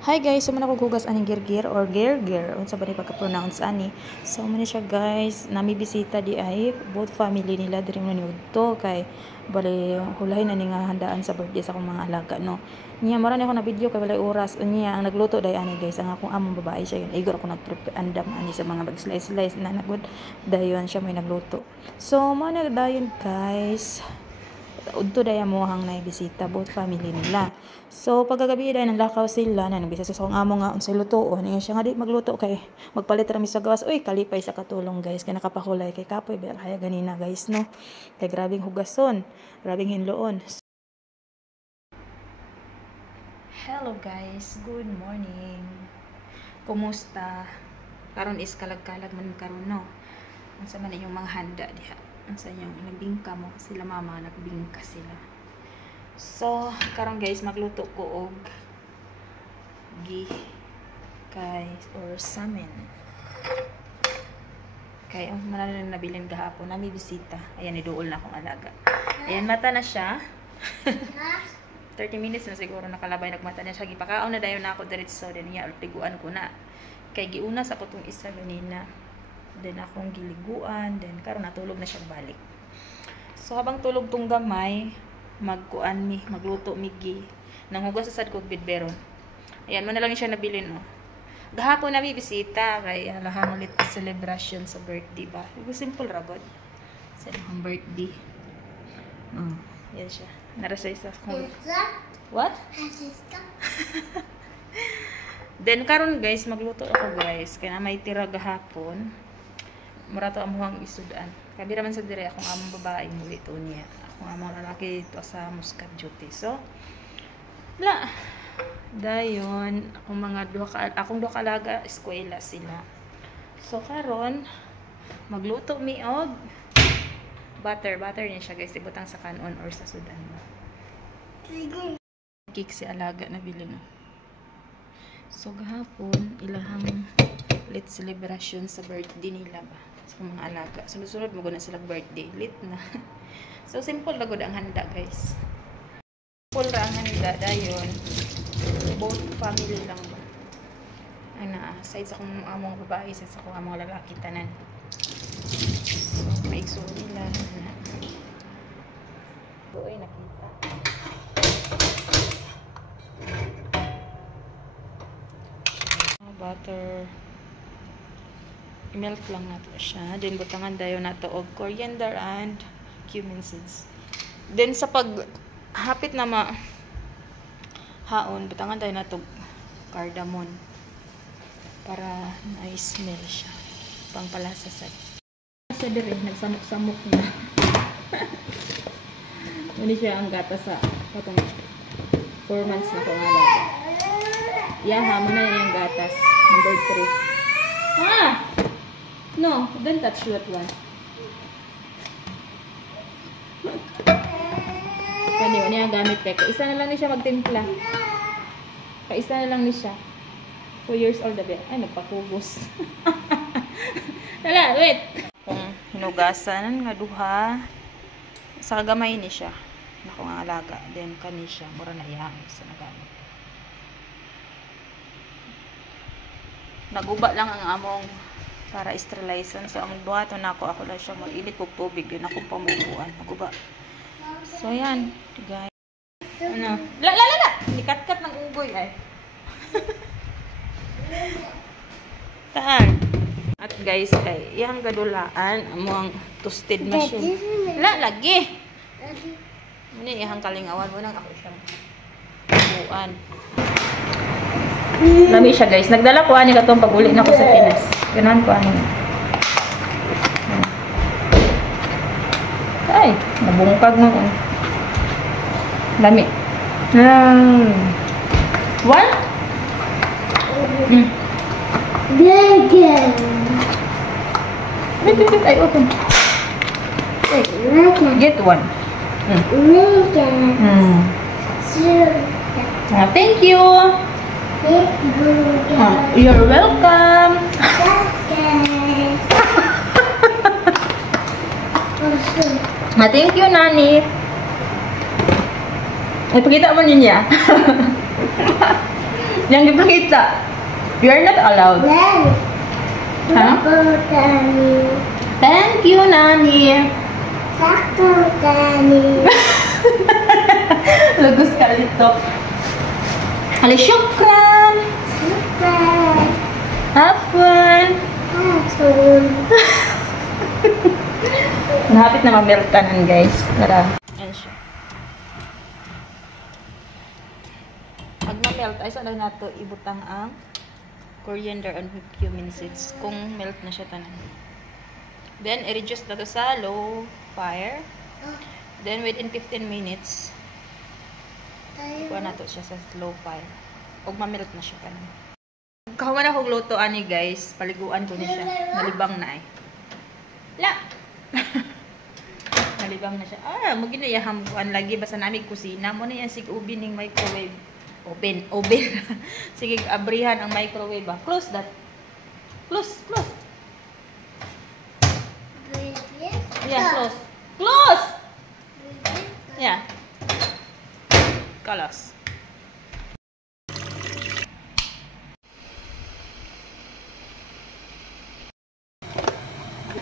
Hi guys, so man ako gugas aning girgir or girgir unsa ba ni pagka-pronounce ani. So man siya guys, nami bisita di ay both family nila diri man niudto kay bali hulahin na ni nga handaan sa birthday sa akong mga alaga no. Niya mara ni ako na video kay walay oras unya ang nagluto day ani guys, ang akong among babae siya yun. Igor ako nag-prepare andam ani sa mga bag-slice na nagud dayon siya may nagluto. So man dayon guys, udto daya mo hang naibisita both family nila. So pagkagabi day nalakaw sila na nagbisa sa akong amo nga unsay lutoon niya siya nga di magluto kay magpalit ra mi sa gawas. Uy kalipay sa katulong guys kay nakapakulay kay kapoy ber haya ganina guys no. Kay grabing hugason, grabing hinloon. Hello guys, good morning. Kumusta? Karon is kalag-kalag man karon no. Unsa man inyong mga handa diha? Unsa inyong nagbingka mo sila mama nagbingka sila. So karon guys magluto ko og gi guys or salmon. Kay manalo na nabilin gahapon nami bisita. Ayan iduol na akong alaga. Ayan mata na siya. 30 minutes na siguro nakalabay nagmata na siya. Gipakaon na dayon na ako diretso din niya tiguan ko na. Kay giuna sa kutong isa ganina. Then akong giliguan, then karon natulog na siya balik. So habang tulog tong gamay, magluto migi. Nanghugas sa sad kog bidberon. Ayan mo na lang siya nabilin no. Gahapon na bisita kay lahang ulit celebration sa birthday ba. Simple ra god. Sa akong birthday. Yan siya. Narasay sa akong. What? Then karon guys magluto ako guys kay na may tira gahapon. Mura to amuhang isudan. Kabi raman sa dire akong among babae muli to niya. Akong among lalaki to sa Muscat duty. So la dayon akong duha ka alaga eskwela sila. So karon magluto mi og butter niya siya guys ibutang sa kanon or sa sudan. Cake si alaga na bili no. So gahapon ilahang late celebration sa birthday nila ba sa mga alaga. Sunod-sunod mo na silang birthday. Late na. So simple lang gud ang handa guys. Simple ra ang handa dayon. Both family lang ba. Ana side sa akong among babae side sa akong among lalaki tanan. So maigso nila. Doy nakita. Butter i-melt lang nato siya. Then butangan dayon nato og coriander and cumin seeds. Then sa pag hapit na haon butangan dayon nato cardamom para na-smell siya. Pangpalasa sa dire nagsamok-samok na. Ini siya ang gata sa katong 4 months na ko nga alaga. Yeah, mo na yung gatas. Number 3. No, don't touch that one. Ano yung gamit kay. Isa na lang ni siya magtimpla. Isa na lang ni siya. 2 years old dabi. Ay, nagpakubos. Tala, wait. Kung hinugasan nga duha, sa gamay ni siya. Nako nga alaga. Then kani siya. Mura na iyang sa nagamit. Naguba lang ang among para sterilization. So, ang buhaton ako lang siya mag-init kong tubig. Yun akong pamubuan. Naguba. So, yan. Guys. Ano? La! Nikat-kat ng unggoy ay. Taan. At guys, kay iyang gadulaan among toasted machine. Lagi! Muna iyang kalingawan. Munang ako siyang buuan. Lami siya guys. Nagdala ko ani katong pag-uli na ko sa Pinas. Ganahan ko ani. Ay, nabungkag mo. Lami. What? Bacon. Wait. Ay, open. Get one. Bacon. Thank you. You're welcome. Thank you, Nani. Ipakita mo niya. Yang ipakita. You are not allowed. Then, Huh? Daddy. Thank you, Nani. Sakto, Daddy. Lagos ka dito. Ali, syukran. Super. Have fun. Awesome. Nahapit na mag-meltanan, guys. Tara. Ayan siya. Pag ma-melt, ay saan na ito ibutang ang coriander and cumin seeds kung melt na siya tanan. Then, i-reduce na ito sa low fire. Then, within 15 minutes, kuha na ito siya sa low fire. Huwag ma-melt na siya tanan. Kahuman akong luto, ani guys. Paliguan ko niya siya. Nalibang na eh. La! Nalibang na siya. Ah, maginayaham kuan lagi. Basta namin kusina. Muna yan sig ubi ning microwave. Open. Sige, abrihan ang microwave ba. Close that. Close. Yeah, close. Close! Yeah. Close.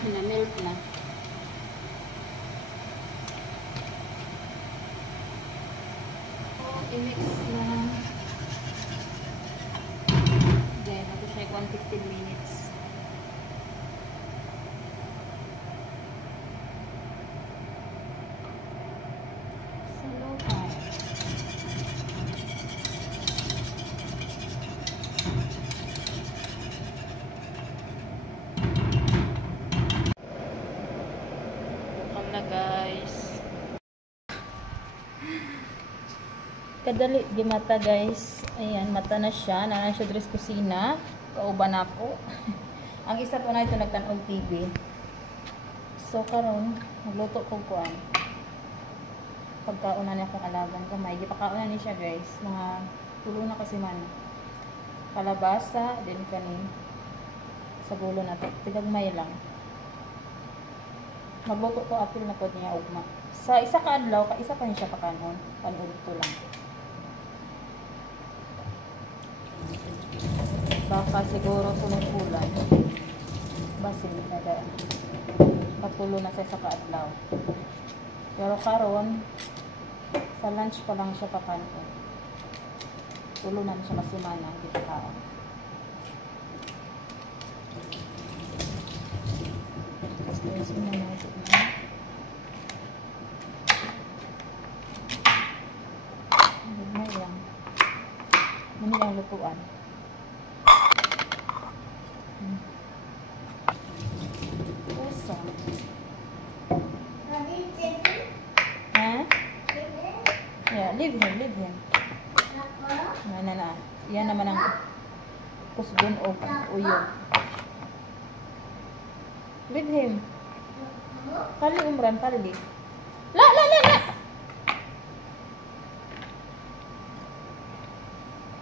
Na-melt na. I-mix na. Then, ito siya 115 minutes. Sa low fire. Bukal na, guys. Kadali di mata, guys. Ayan, mata na siya. Nana siya dress kusina. Kauban ako. Ang isa po na ito nagtanaw TV. So karon magluto ko kuan. Pagkauna niya akong alagang kamay. Gipakauna ni siya, guys. Mga tulo na kasi man. Kalabasa, din kanin. Sa gulo na to. Tigagmay lang. Magluto ko apil na po niya ugma. Sa isa ka adlaw, isa pa niya siya pakanon. Panulto lang. Baka siguro sunod ulan. Basin na patulo na sa kaadlaw. Pero karon sa lunch pa lang siya pakanto. Tulo na siya kasimana dito kaon. Tapos na natin na. May lang. Mani lang lutuan. Puso. Ha? Yeah, leave him. Na. Yan naman ang kusgon o uyog. Leave him. Kali umran, kali. La!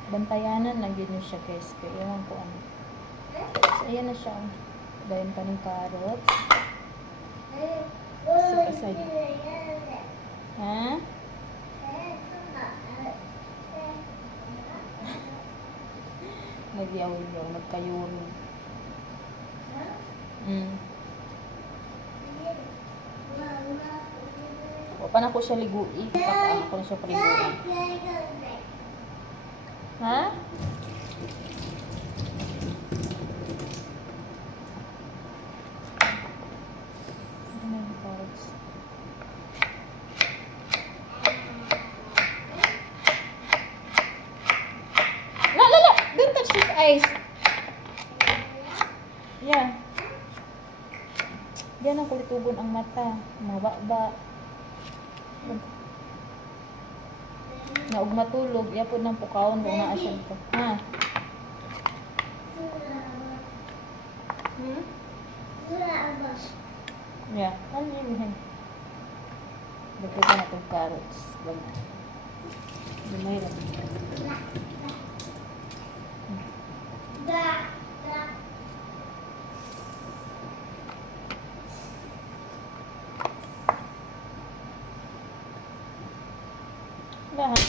Bantayanan lang din siya, guys. Kaya ewan ko ano. So, ayan na siya. Dayon pa ng carrots. Sa ha? Nagyaw-yaw, nagkayuri. O pa na ko siya ligui. Pakaan ko na siya paliguan. Ha? Don't touch his eyes. Yeah. Diyan ang kulitugon ang mata. Mababa. Na ug matulog, yapod ng pukawon kung naasyan ko. Ha? Yeah. Ano yun? Dagdag na itong carrots. Lumay lang. Lahat.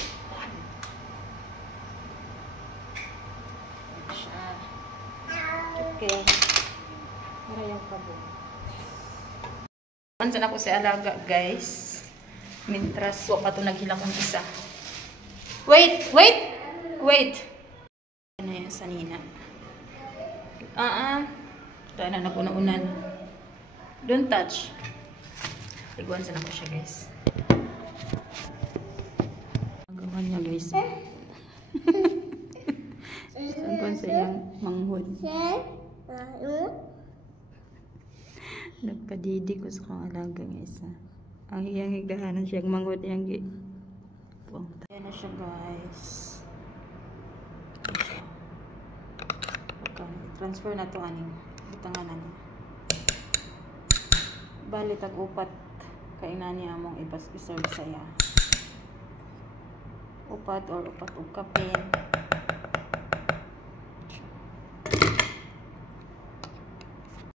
Okay. Para yung kabo. Ansan ako si alaga, guys. Mintras wa pa ito naghilak ang isa. Wait! Wait! Wait! Ano yung sanina? Tanan ako na unan. Don't touch. Tiguan sa ako siya, guys. Magawa niya, guys. Tiguan sa iyang manghod. Nagpadidi ko sa kong alaga, guys. Ang iyang higahanan siya, manghod iyang ayan na siya, guys. Transfer na to aning butangan na niya. Bali tag-upat kay nani among iserve saya. Upat or upat ug kapin.